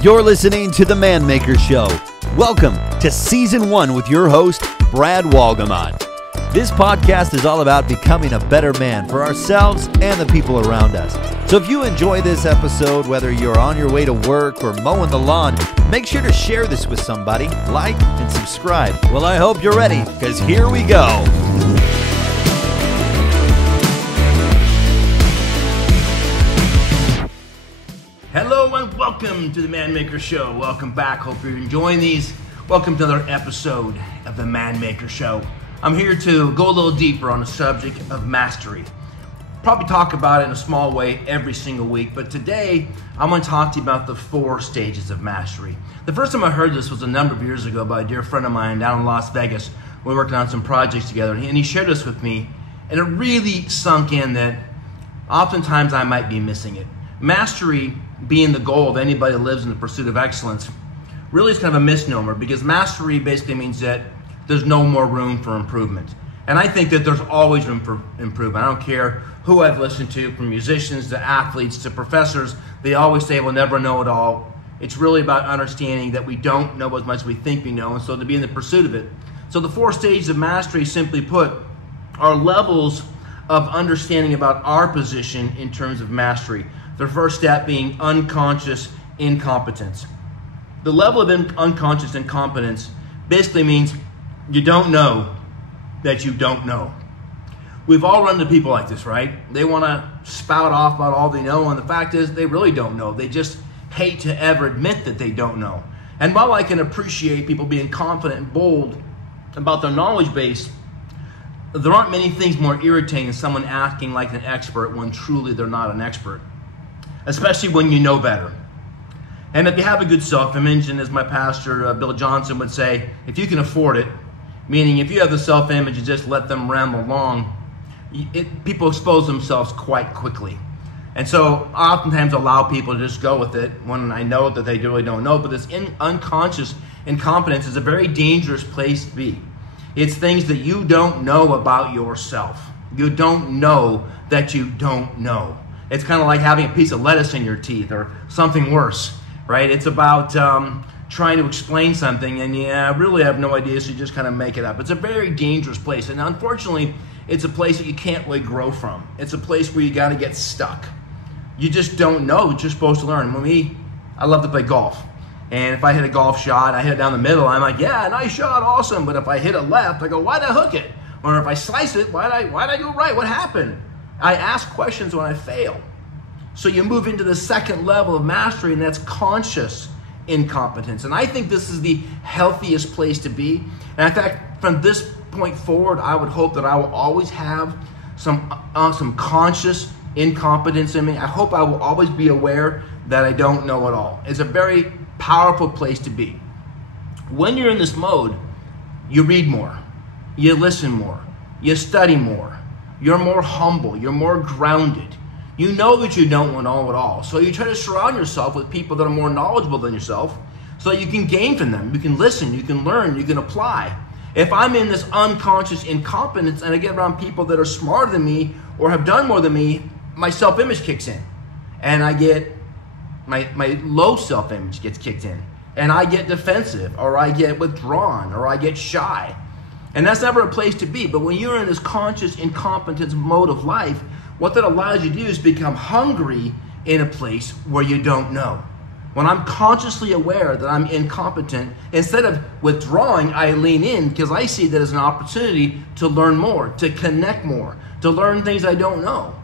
You're listening to The Man Maker Show. Welcome to Season 1 with your host, Brad Walgamot. This podcast is all about becoming a better man for ourselves and the people around us. So if you enjoy this episode, whether you're on your way to work or mowing the lawn, make sure to share this with somebody, like, and subscribe. Well, I hope you're ready, because here we go. Hello and welcome to the Man Maker Show. Welcome back. Hope you're enjoying these. Welcome to another episode of the Man Maker Show. I'm here to go a little deeper on the subject of mastery. Probably talk about it in a small way every single week, but today I'm going to talk to you about the 4 stages of mastery. The first time I heard this was a number of years ago by a dear friend of mine down in Las Vegas. We were working on some projects together, and he shared this with me, and it really sunk in that oftentimes I might be missing it. Mastery being the goal of anybody that lives in the pursuit of excellence really is kind of a misnomer, because mastery basically means that there's no more room for improvement. And I think that there's always room for improvement. I don't care who I've listened to, from musicians to athletes to professors, they always say we'll never know it all. It's really about understanding that we don't know as much as we think we know, and so to be in the pursuit of it. So the 4 stages of mastery, simply put, are levels of understanding about our position in terms of mastery. The first step being unconscious incompetence. The level of unconscious incompetence basically means you don't know that you don't know. We've all run into people like this, right? They want to spout off about all they know, and the fact is they really don't know. They just hate to ever admit that they don't know. And while I can appreciate people being confident and bold about their knowledge base, there aren't many things more irritating than someone acting like an expert when truly they're not an expert, especially when you know better. And if you have a good self-image, and as my pastor, Bill Johnson, would say, if you can afford it, meaning if you have the self-image and just let them ramble along, people expose themselves quite quickly. And so I oftentimes allow people to just go with it when I know that they really don't know. But this unconscious incompetence is a very dangerous place to be. It's things that you don't know about yourself. You don't know that you don't know. It's kind of like having a piece of lettuce in your teeth or something worse, right? It's about trying to explain something and I really have no idea, so you just kind of make it up. It's a very dangerous place, and unfortunately, it's a place that you can't really grow from. It's a place where you got to get stuck. You just don't know what you're supposed to learn. I love to play golf, and if I hit a golf shot, I hit it down the middle, I'm like, yeah, nice shot, awesome. But if I hit it left, I go, why'd I hook it? Or if I slice it, why'd I go right? What happened? I ask questions when I fail. So you move into the second level of mastery, and that's conscious incompetence. And I think this is the healthiest place to be. And in fact, from this point forward, I would hope that I will always have some conscious incompetence in me. I hope I will always be aware that I don't know it all. It's a very powerful place to be. When you're in this mode, you read more, you listen more, you study more, you're more humble, you're more grounded. You know that you don't know it all. So you try to surround yourself with people that are more knowledgeable than yourself so that you can gain from them. You can listen, you can learn, you can apply. If I'm in this unconscious incompetence and I get around people that are smarter than me or have done more than me, my self-image kicks in. And I get, my low self-image gets kicked in. And I get defensive, or I get withdrawn, or I get shy. And that's never a place to be. But when you're in this conscious incompetence mode of life, what that allows you to do is become hungry in a place where you don't know. When I'm consciously aware that I'm incompetent, instead of withdrawing, I lean in because I see that as an opportunity to learn more, to connect more, to learn things I don't know.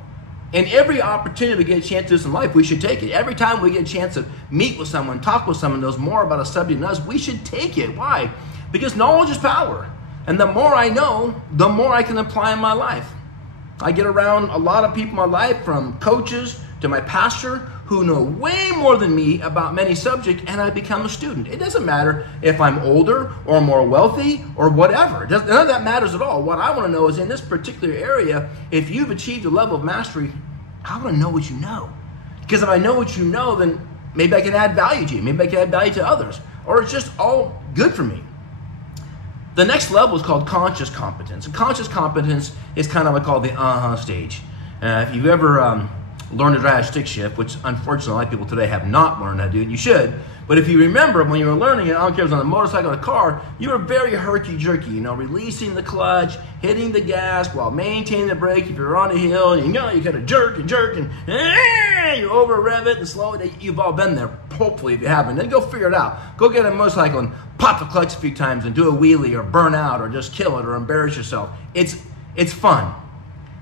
And every opportunity we get a chance to do in life, we should take it. Every time we get a chance to meet with someone, talk with someone who knows more about a subject than us, we should take it. Why? Because knowledge is power. And the more I know, the more I can apply in my life. I get around a lot of people in my life, from coaches to my pastor, who know way more than me about many subjects, and I become a student. It doesn't matter if I'm older or more wealthy or whatever. None of that matters at all. What I want to know is, in this particular area, if you've achieved a level of mastery, I want to know what you know. Because if I know what you know, then maybe I can add value to you. Maybe I can add value to others. Or it's just all good for me. The next level is called conscious competence. And conscious competence is kind of what I call the stage. If you've ever learn to drive a stick shift, which unfortunately a lot of people today have not learned how to do it. You should. But if you remember when you were learning it, I don't care if it was on a motorcycle or a car, you were very herky-jerky, you know, releasing the clutch, hitting the gas while maintaining the brake. If you're on a hill, you know, you got to jerk and you over-rev it and slow it. You've all been there, hopefully, if you haven't. Then go figure it out. Go get a motorcycle and pop the clutch a few times and do a wheelie or burn out or just kill it or embarrass yourself. It's fun.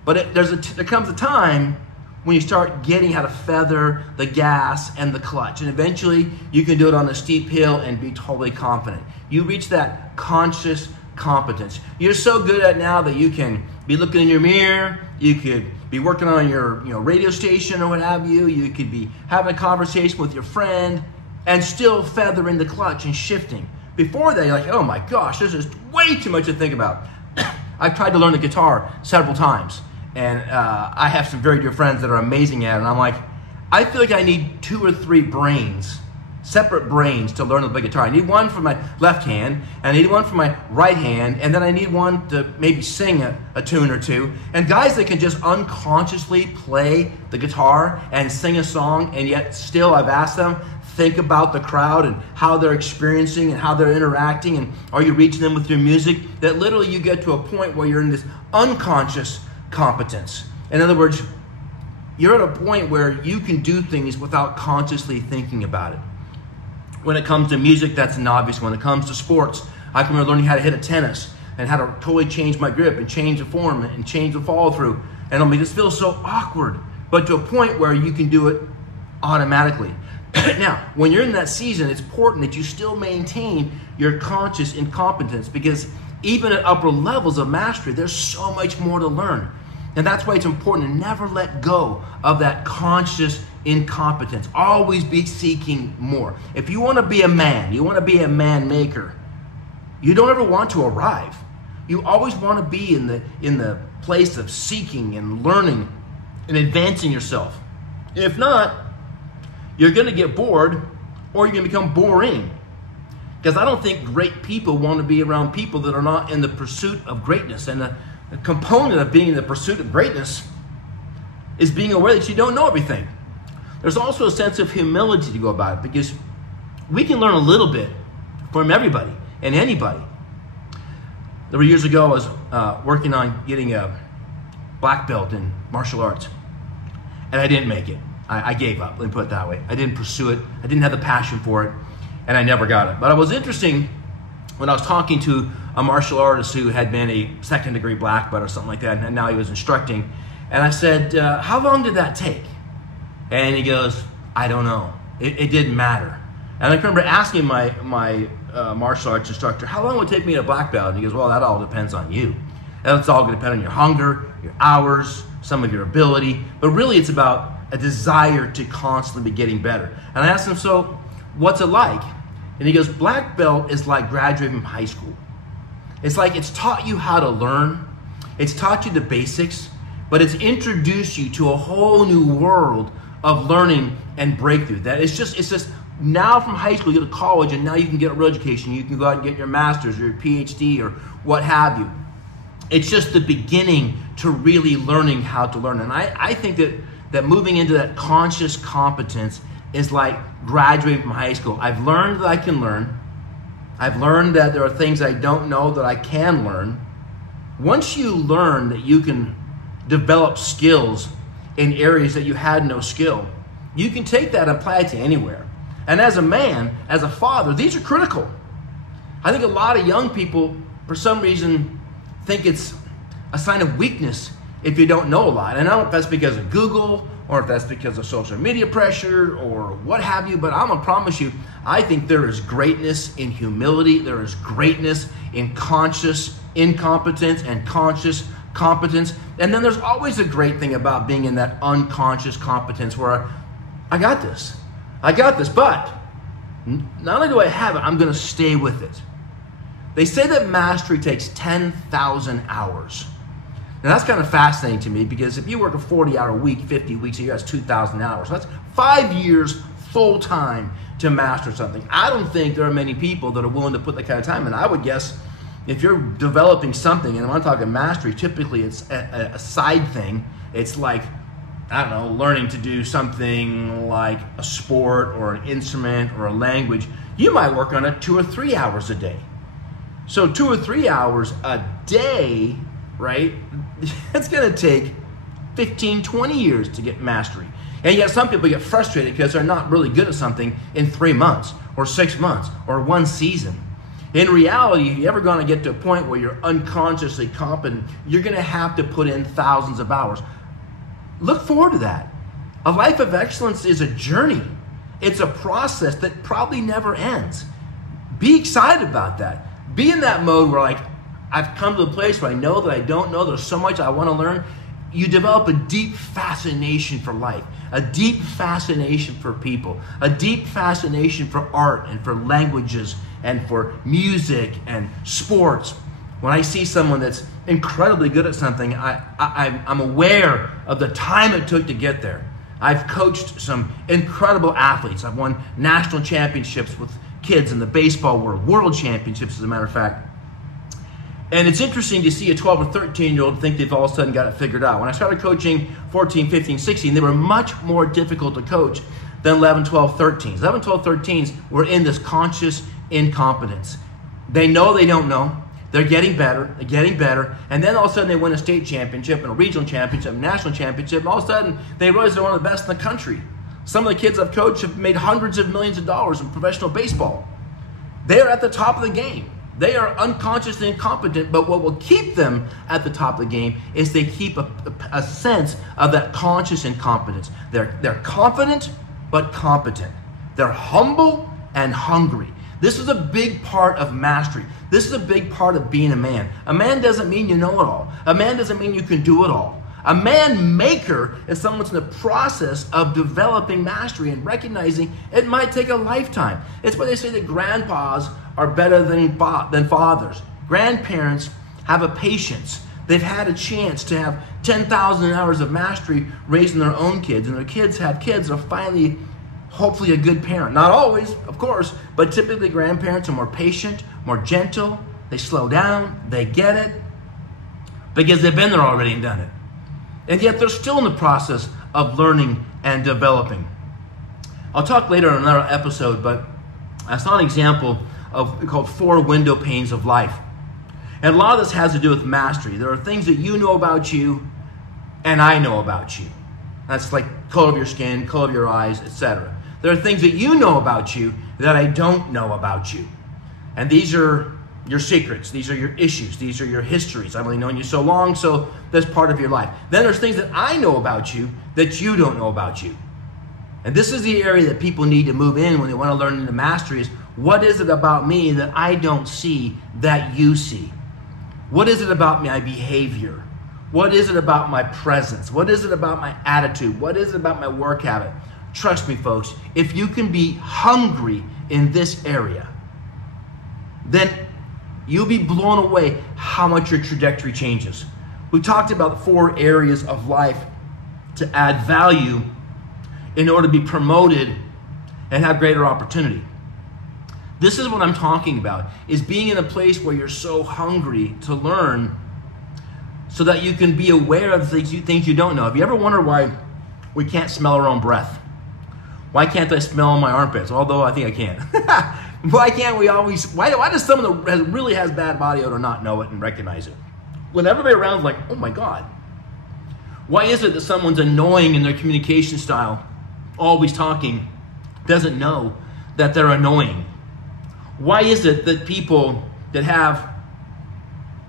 But there comes a time when you start getting how to feather the gas and the clutch. And eventually, you can do it on a steep hill and be totally confident. You reach that conscious competence. You're so good at it now that you can be looking in your mirror, you could be working on your radio station or what have you, you could be having a conversation with your friend and still feathering the clutch and shifting. Before that, you're like, oh my gosh, this is way too much to think about. I've tried to learn the guitar several times. And I have some very dear friends that are amazing at it. And I'm like, I feel like I need 2 or 3 brains, separate brains to learn the big guitar. I need one for my left hand, and I need one for my right hand, and then I need one to maybe sing a tune or two. And guys that can just unconsciously play the guitar and sing a song, and yet still I've asked them, think about the crowd and how they're experiencing and how they're interacting, and are you reaching them with your music? That literally you get to a point where you're in this unconscious competence. In other words, you're at a point where you can do things without consciously thinking about it. When it comes to music, that's an obvious one. When it comes to sports, I can remember learning how to hit a tennis and how to totally change my grip and change the form and change the follow through. And it just feels so awkward, but to a point where you can do it automatically. Now, when you're in that season, it's important that you still maintain your conscious incompetence, because even at upper levels of mastery, there's so much more to learn. And that's why it's important to never let go of that conscious incompetence. Always be seeking more. If you want to be a man, you want to be a man maker, you don't ever want to arrive. You always want to be in the place of seeking and learning and advancing yourself. If not, you're going to get bored, or you're going to become boring. Because I don't think great people want to be around people that are not in the pursuit of greatness. And a component of being in the pursuit of greatness is being aware that you don't know everything. There's also a sense of humility to go about it, because we can learn a little bit from everybody and anybody. There were years ago, I was working on getting a black belt in martial arts, and I didn't make it. I gave up, let me put it that way. I didn't pursue it. I didn't have the passion for it, and I never got it. But it was interesting when I was talking to a martial artist who had been a second-degree black belt or something like that, and now he was instructing. And I said, how long did that take? And he goes, I don't know. It didn't matter. And I remember asking my martial arts instructor, how long would it take me to black belt? And he goes, well, that all depends on you. That's all going to depend on your hunger, your hours, some of your ability. But really, it's about a desire to constantly be getting better. And I asked him, so what's it like? And he goes, black belt is like graduating from high school. It's like it's taught you how to learn. It's taught you the basics, but it's introduced you to a whole new world of learning and breakthrough. That it's just now from high school you go to college, and now you can get a real education. You can go out and get your master's or your PhD or what have you. It's just the beginning to really learning how to learn. And I think that moving into that conscious competence is like graduating from high school. I've learned that I can learn. I've learned that there are things I don't know that I can learn. Once you learn that you can develop skills in areas that you had no skill, you can take that and apply it to anywhere. And as a man, as a father, these are critical. I think a lot of young people, for some reason, think it's a sign of weakness if you don't know a lot. And I don't know if that's because of Google or if that's because of social media pressure or what have you, but I'm gonna promise you, I think there is greatness in humility. There is greatness in conscious incompetence and conscious competence. And then there's always a great thing about being in that unconscious competence where I got this, but not only do I have it, I'm gonna stay with it. They say that mastery takes 10,000 hours. Now that's kind of fascinating to me, because if you work a 40-hour week, 50 weeks a year, that's 2,000 hours. So that's 5 years full-time to master something. I don't think there are many people that are willing to put that kind of time in. I would guess if you're developing something, and I'm talking mastery, typically it's a side thing. It's like I don't know, learning to do something like a sport or an instrument or a language, you might work on it 2 or 3 hours a day. So 2 or 3 hours a day, right? It's going to take 15, 20 years to get mastery. And yet some people get frustrated because they're not really good at something in 3 months or 6 months or 1 season. In reality, if you're ever going to get to a point where you're unconsciously competent, you're going to have to put in thousands of hours. Look forward to that. A life of excellence is a journey. It's a process that probably never ends. Be excited about that. Be in that mode where, like, I've come to a place where I know that I don't know. There's so much I want to learn. You develop a deep fascination for life, a deep fascination for people, a deep fascination for art and for languages and for music and sports. When I see someone that's incredibly good at something, I'm aware of the time it took to get there. I've coached some incredible athletes. I've won national championships with kids in the baseball world championships, as a matter of fact. And it's interesting to see a 12 or 13-year-old think they've all of a sudden got it figured out. When I started coaching 14, 15, 16, they were much more difficult to coach than 11, 12, 13s. 11, 12, 13s were in this conscious incompetence. They know they don't know. They're getting better, and then all of a sudden they win a state championship and a regional championship, a national championship, and all of a sudden they realize they're one of the best in the country. Some of the kids I've coached have made hundreds of millions of dollars in professional baseball. They're at the top of the game. They are unconsciously incompetent, but what will keep them at the top of the game is they keep a sense of that conscious incompetence. They're confident, but competent. They're humble and hungry. This is a big part of mastery. This is a big part of being a man. A man doesn't mean you know it all. A man doesn't mean you can do it all. A man maker is someone that's in the process of developing mastery and recognizing it might take a lifetime. It's why they say that grandpas are better than fathers. Grandparents have a patience. They've had a chance to have 10,000 hours of mastery raising their own kids, and their kids have kids that are finally, hopefully, a good parent. Not always, of course, but typically grandparents are more patient, more gentle. They slow down, they get it, because they've been there already and done it. And yet they're still in the process of learning and developing. I'll talk later in another episode, but I saw an example of called 4 window panes of life. And a lot of this has to do with mastery. There are things that you know about you and I know about you. That's like color of your skin, color of your eyes, etc. There are things that you know about you that I don't know about you. And these are your secrets. These are your issues. These are your histories. I've only known you so long, so that's part of your life. Then there's things that I know about you that you don't know about you. And this is the area that people need to move in when they want to learn into mastery is, what is it about me that I don't see that you see? What is it about my behavior? What is it about my presence? What is it about my attitude? What is it about my work habit? Trust me, folks, if you can be hungry in this area, then you'll be blown away how much your trajectory changes. We talked about 4 areas of life to add value in order to be promoted and have greater opportunity. This is what I'm talking about, is being in a place where you're so hungry to learn so that you can be aware of things you don't know. Have you ever wondered why we can't smell our own breath? Why can't I smell my armpits? Although I think I can. Why can't we always, why does someone that really has bad body odor not know it and recognize it? When everybody around is like, oh my God. Why is it that someone's annoying in their communication style, always talking, doesn't know that they're annoying? Why is it that people that have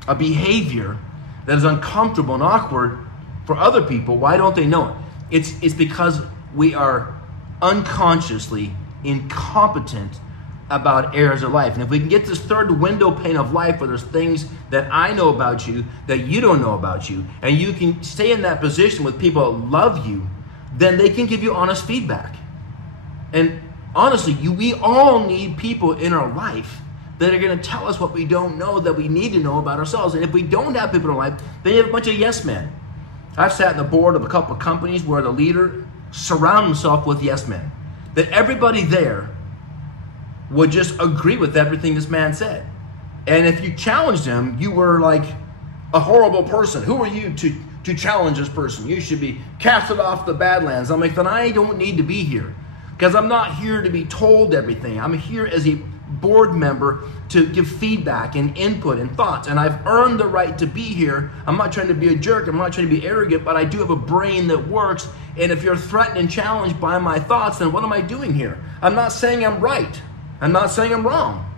a behavior that is uncomfortable and awkward for other people, why don't they know it? It's because we are unconsciously incompetent about areas of life. And if we can get this 3rd window pane of life where there's things that I know about you that you don't know about you, and you can stay in that position with people that love you, then they can give you honest feedback. And honestly, we all need people in our life that are going to tell us what we don't know that we need to know about ourselves. And if we don't have people in our life, they have a bunch of yes men. I've sat in the board of a couple of companies where the leader surrounded himself with yes men. That everybody there would just agree with everything this man said. And if you challenged him, you were like a horrible person. Who are you to challenge this person. You should be casted off the Badlands. I'm like, then I don't need to be here, because I'm not here to be told everything. I'm here as a board member to give feedback and input and thoughts, and I've earned the right to be here. I'm not trying to be a jerk. I'm not trying to be arrogant, but I do have a brain that works, and if you're threatened and challenged by my thoughts, then what am I doing here? I'm not saying I'm right. I'm not saying I'm wrong.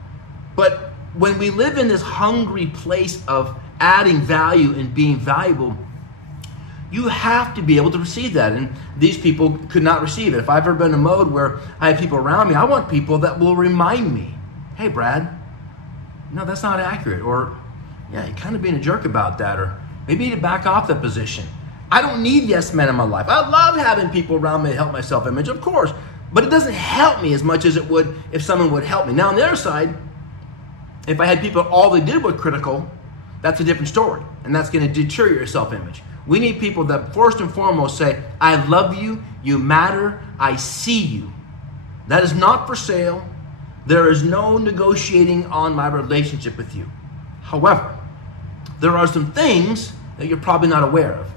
But when we live in this hungry place of adding value and being valuable, you have to be able to receive that. And these people could not receive it. If I've ever been in a mode where I have people around me, I want people that will remind me, hey, Brad, no, that's not accurate. Or, yeah, you're kind of being a jerk about that. Or maybe you need to back off that position. I don't need yes men in my life. I love having people around me to help my self-image, of course. But it doesn't help me as much as it would if someone would help me. Now, on the other side, if I had people all they did was critical, that's a different story. And that's going to deter your self-image. We need people that first and foremost say, I love you, you matter, I see you. That is not for sale. There is no negotiating on my relationship with you. However, there are some things that you're probably not aware of.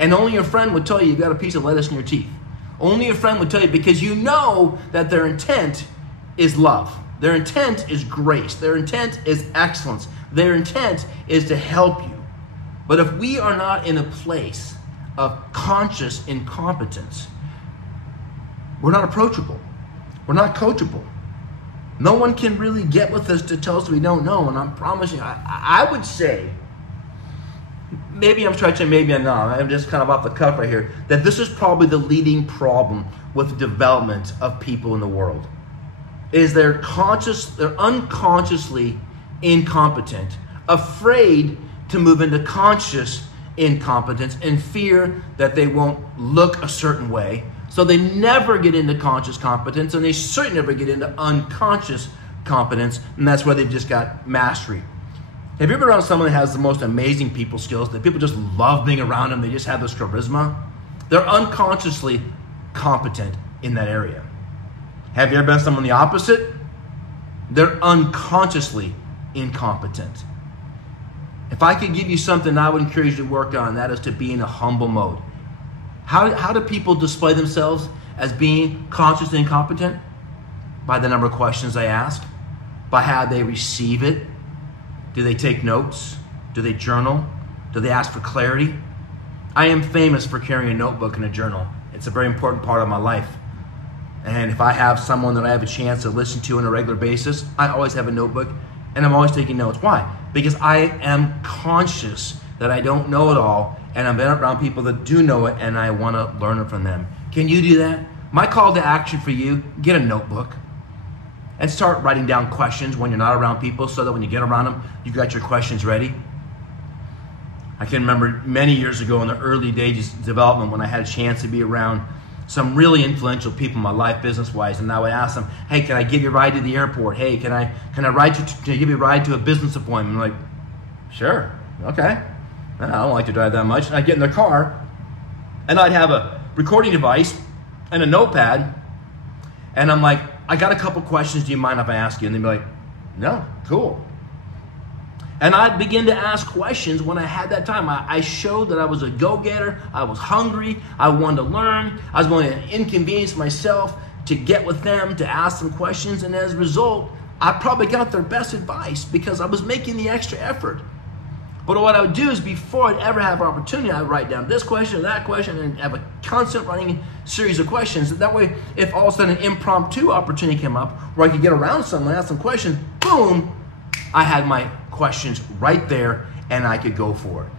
And only your friend would tell you you've got a piece of lettuce in your teeth. Only your friend would tell you, because you know that their intent is love. Their intent is grace. Their intent is excellence. Their intent is to help you. But if we are not in a place of conscious incompetence, we're not approachable. We're not coachable. No one can really get with us to tell us we don't know. And I'm promising, I would say, maybe I'm stretching, maybe I'm not. I'm just kind of off the cuff right here, that this is probably the leading problem with the development of people in the world. Is they're unconsciously incompetent, afraid to move into conscious incompetence, and fear that they won't look a certain way. So they never get into conscious competence, and they certainly never get into unconscious competence, and that's where they've just got mastery. Have you ever been around someone that has the most amazing people skills, that people just love being around them, they just have this charisma? They're unconsciously competent in that area. Have you ever been someone the opposite? They're unconsciously incompetent. If I could give you something I would encourage you to work on, that is to be in a humble mode. How do people display themselves as being consciously incompetent? By the number of questions they ask, by how they receive it. Do they take notes? Do they journal? Do they ask for clarity? I am famous for carrying a notebook and a journal. It's a very important part of my life. And if I have someone that I have a chance to listen to on a regular basis, I always have a notebook and I'm always taking notes. Why? Because I am conscious that I don't know it all, and I'm around people that do know it, and I want to learn it from them. Can you do that? My call to action for you, get a notebook and start writing down questions when you're not around people, so that when you get around them, you got your questions ready. I can remember many years ago in the early days of development when I had a chance to be around some really influential people in my life business-wise, and I would ask them, hey, can I give you a ride to the airport? Hey, can I ride you to give you a ride to a business appointment? I'm like, sure, okay. I don't like to drive that much. And I'd get in the car, and I'd have a recording device and a notepad, and I'm like, I got a couple questions, do you mind if I ask you? And they'd be like, no, cool. And I'd begin to ask questions when I had that time. I showed that I was a go-getter. I was hungry. I wanted to learn. I was going to inconvenience myself to get with them, to ask them questions. And as a result, I probably got their best advice because I was making the extra effort. But what I would do is before I'd ever have an opportunity, I'd write down this question or that question and have a constant running series of questions. That way, if all of a sudden an impromptu opportunity came up where I could get around someone and ask some questions, boom, I had my questions right there and I could go for it.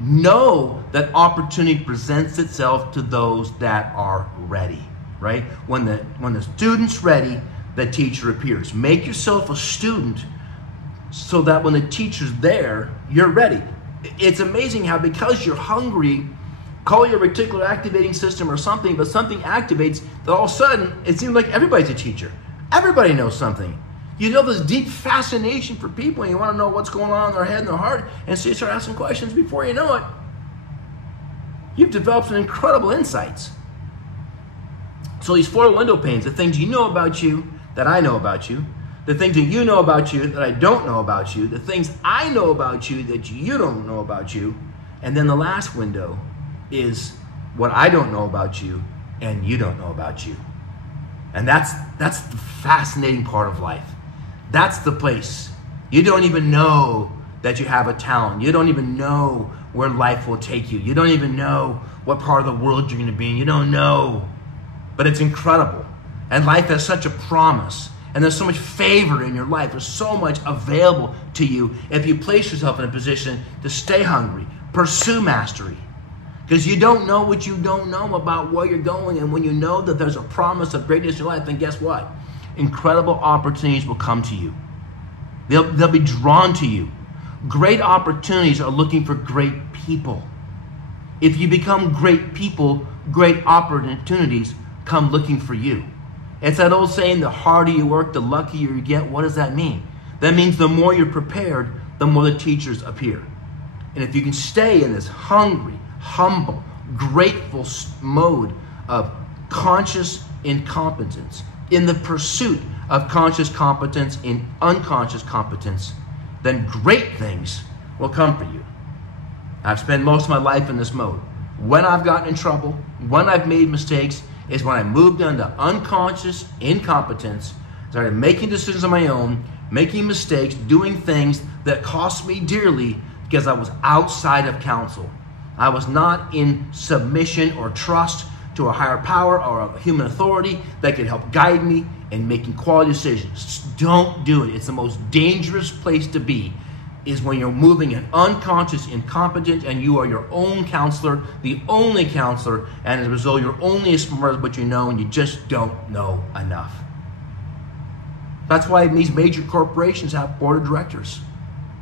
Know that opportunity presents itself to those that are ready, right? When the student's ready, the teacher appears. Make yourself a student so that when the teacher's there, you're ready. It's amazing how because you're hungry, call your reticular activating system or something, but something activates that all of a sudden it seems like everybody's a teacher. Everybody knows something. You know this deep fascination for people and you want to know what's going on in their head and their heart, and so you start asking questions. Before you know it, you've developed some incredible insights. So these 4 window panes, the things you know about you that I know about you, the things that you know about you that I don't know about you, the things I know about you that you don't know about you, And then the last window is what I don't know about you and you don't know about you. And that's the fascinating part of life. That's the place. You don't even know that you have a talent. You don't even know where life will take you. You don't even know what part of the world you're going to be in. You don't know. But it's incredible. And life has such a promise. And there's so much favor in your life. There's so much available to you if you place yourself in a position to stay hungry, pursue mastery. Because you don't know what you don't know about where you're going. And when you know that there's a promise of greatness in your life, then guess what? Incredible opportunities will come to you. They'll be drawn to you. Great opportunities are looking for great people. If you become great people, great opportunities come looking for you. It's that old saying, the harder you work, the luckier you get. What does that mean? That means the more you're prepared, the more the teachers appear. And if you can stay in this hungry, humble, grateful mode of conscious incompetence, in the pursuit of conscious competence in unconscious competence, then great things will come for you. I've spent most of my life in this mode. When I've gotten in trouble, when I've made mistakes, is when I moved into unconscious incompetence, started making decisions on my own, making mistakes, doing things that cost me dearly because I was outside of counsel. I was not in submission or trust to a higher power or a human authority that could help guide me in making quality decisions. Don't do it. It's the most dangerous place to be, is when you're moving in unconscious incompetence and you are your own counselor, the only counselor, and as a result, you're only as smart as what you know and you just don't know enough. That's why these major corporations have board of directors.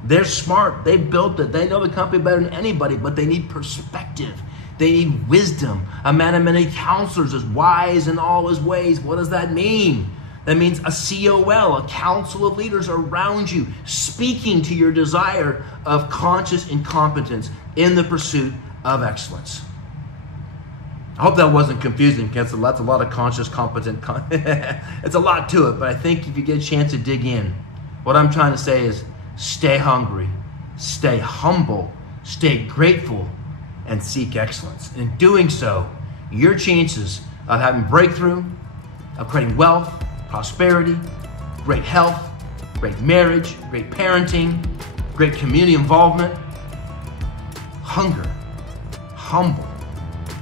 They're smart. They built it. They know the company better than anybody, but they need perspective. They need wisdom. A man of many counselors is wise in all his ways. What does that mean? That means a COL, a council of leaders around you, speaking to your desire of conscious incompetence in the pursuit of excellence. I hope that wasn't confusing, because that's a lot of conscious, competent. It's a lot to it, but I think if you get a chance to dig in, what I'm trying to say is stay hungry, stay humble, stay grateful, and seek excellence. In doing so, your chances of having breakthrough, of creating wealth, prosperity, great health, great marriage, great parenting, great community involvement, hunger, humble,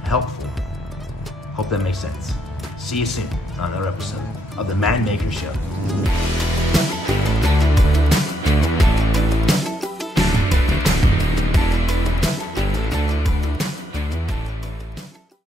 helpful. Hope that makes sense. See you soon on another episode of The Man Maker Show.